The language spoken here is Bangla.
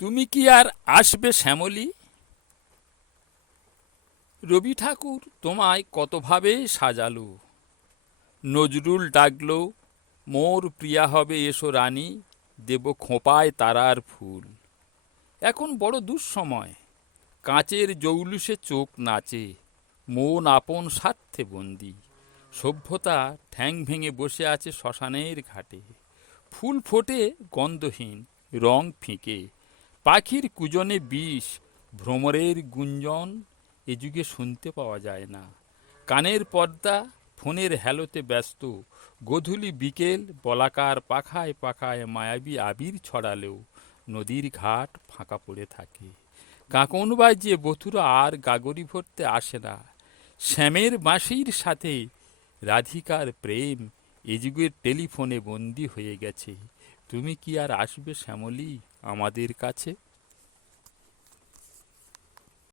তুমি কি আর আসবে শ্যামলী? রবি ঠাকুর তোমায় কতভাবে সাজালো। নজরুল ডাকলো, মোর প্রিয়া হবে এসো রানী, দেব খোঁপায় তারার ফুল। এখন বড় দুঃসময়, কাঁচের জৌলুসে চোখ নাচে, মন আপন স্বার্থে বন্দী। সভ্যতা ঠ্যাং ভেঙে বসে আছে শ্মশানের ঘাটে। ফুল ফোটে গন্ধহীন, রং ফিকে, পাখির কুজনে বিষ, ভ্রমরের গুঞ্জন এ যুগে শুনতে পাওয়া যায় না। কানের পর্দা ফোনের হ্যালোতে ব্যস্ত, গোধূলি বিকেল বলাকার পাখায় পাখায় মায়াবী আবির ছড়ালেও নদীর ঘাট ফাঁকা পড়ে থাকে। কাঁকন বাজিয়ে বধুরা আর গাগরি ভরতে আসে না। শ্যামের বাঁশির সাথে রাধিকার প্রেম এ যুগের টেলিফোনে বন্দী হয়ে গেছে। তুমি কি আর আসবে শ্যামলী আমাদের কাছে?